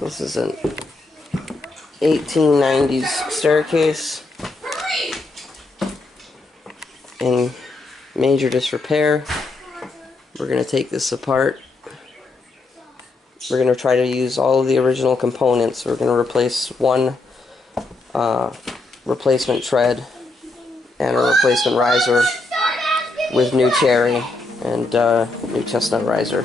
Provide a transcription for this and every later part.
This is an 1890s staircase in major disrepair. We're going to take this apart. We're going to try to use all of the original components. We're going to replace one replacement tread and a replacement riser with new cherry and new chestnut riser.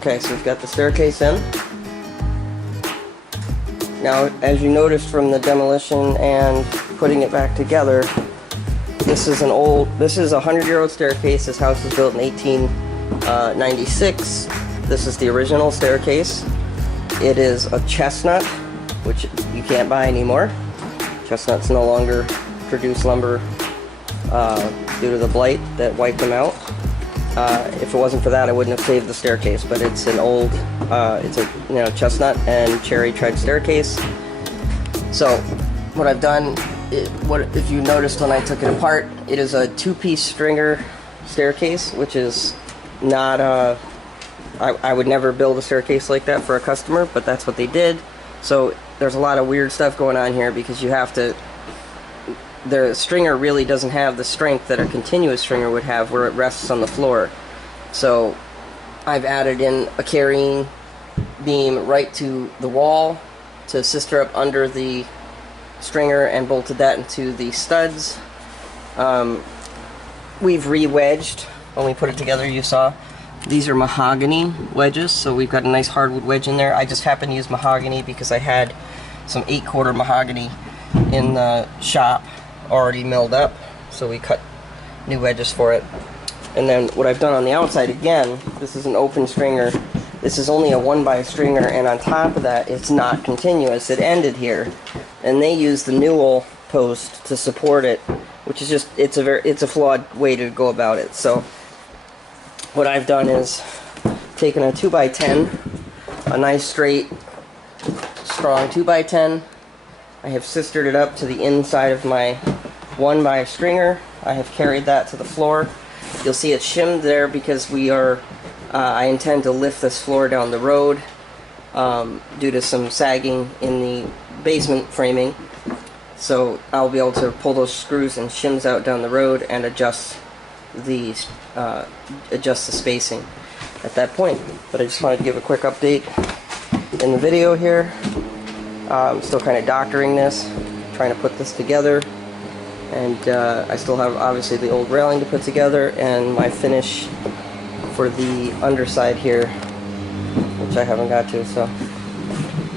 Okay, so we've got the staircase in. Now, as you noticed from the demolition and putting it back together, this is a 100-year-old staircase. This house was built in 1896. This is the original staircase. It is a chestnut, which you can't buy anymore. Chestnuts no longer produce lumber due to the blight that wiped them out. If it wasn't for that, I wouldn't have saved the staircase, but it's an old, it's a chestnut and cherry tread staircase. So what I've done, if you noticed when I took it apart, it is a two-piece stringer staircase, which is not I would never build a staircase like that for a customer, but that's what they did. So there's a lot of weird stuff going on here because you have to, the stringer really doesn't have the strength that a continuous stringer would have where it rests on the floor. So I've added in a carrying beam right to the wall to assist her up under the stringer and bolted that into the studs. We've re-wedged when we put it together, you saw. These are mahogany wedges, so we've got a nice hardwood wedge in there. I just happened to use mahogany because I had some 8/4 mahogany in the shop already milled up, so we cut new wedges for it. And then what I've done on the outside, again, this is an open stringer. This is only a 1x stringer, and on top of that, it's not continuous. It ended here, and they used the newel post to support it, which is just, it's a flawed way to go about it. So what I've done is taken a 2x10, a nice straight, strong 2x10. I have sistered it up to the inside of my 1x stringer. I have carried that to the floor. You'll see it shimmed there because I intend to lift this floor down the road due to some sagging in the basement framing. So I'll be able to pull those screws and shims out down the road and adjust the spacing at that point. But I just wanted to give a quick update in the video here. I'm still kind of doctoring this, trying to put this together, and I still have obviously the old railing to put together and my finish for the underside here, which I haven't got to. So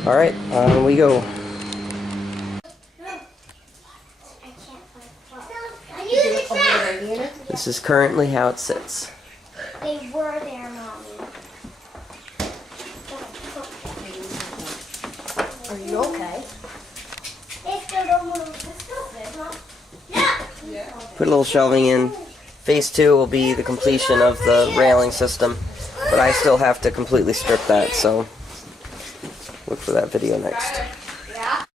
alright, on we go. This is currently how it sits. They were there, Mommy. Are you okay? They still don't move. It's still there, Mom. Yeah. Put a little shelving in. Phase 2 will be the completion of the railing system, but I still have to completely strip that, so look for that video next.